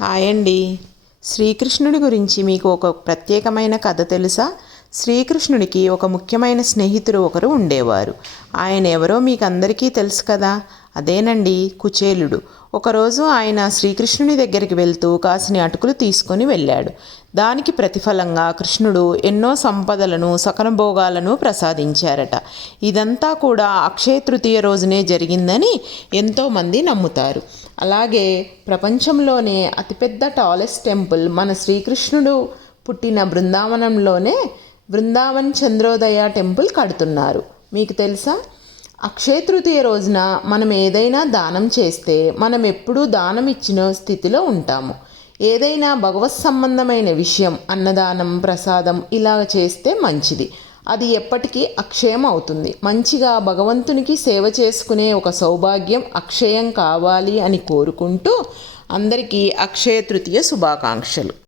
Hi అండి. శ్రీకృష్ణుడి గురించి మీకు ఒక ప్రత్యేకమైన కథ తెలుసా? శ్రీకృష్ణుడికి ఒక ముఖ్యమైన స్నేహితుడు ఒకరు ఉండేవారు. ఆయన ఎవరో మీకు అందరికీ తెలుసు కదా? అదేనండి కుచేలుడు. ఒకరోజు ఆయన శ్రీకృష్ణుని దగ్గరికి వెళ్తూ కాసిని అటుకులు తీసుకొని వెళ్ళాడు. దానికి ప్రతిఫలంగా కృష్ణుడు ఎన్నో సంపదలను సకనభోగాలను ప్రసాదించారట. ఇదంతా కూడా అక్షయ తృతీయ రోజునే జరిగిందని ఎంతోమంది నమ్ముతారు. అలాగే ప్రపంచంలోనే అతిపెద్ద టాలెస్ట్ టెంపుల్ మన శ్రీకృష్ణుడు పుట్టిన బృందావనంలోనే బృందావన్ చంద్రోదయ టెంపుల్ కడుతున్నారు. మీకు తెలుసా? అక్షయ తృతీయ రోజున మనం ఏదైనా దానం చేస్తే మనం ఎప్పుడూ దానం ఇచ్చిన స్థితిలో ఉంటాము. ఏదైనా భగవత్ సంబంధమైన విషయం అన్నదానం ప్రసాదం ఇలాగ చేస్తే మంచిది. అది ఎప్పటికీ అక్షయం అవుతుంది. మంచిగా భగవంతునికి సేవ చేసుకునే ఒక సౌభాగ్యం అక్షయం కావాలి అని కోరుకుంటూ అందరికీ అక్షయ తృతీయ శుభాకాంక్షలు.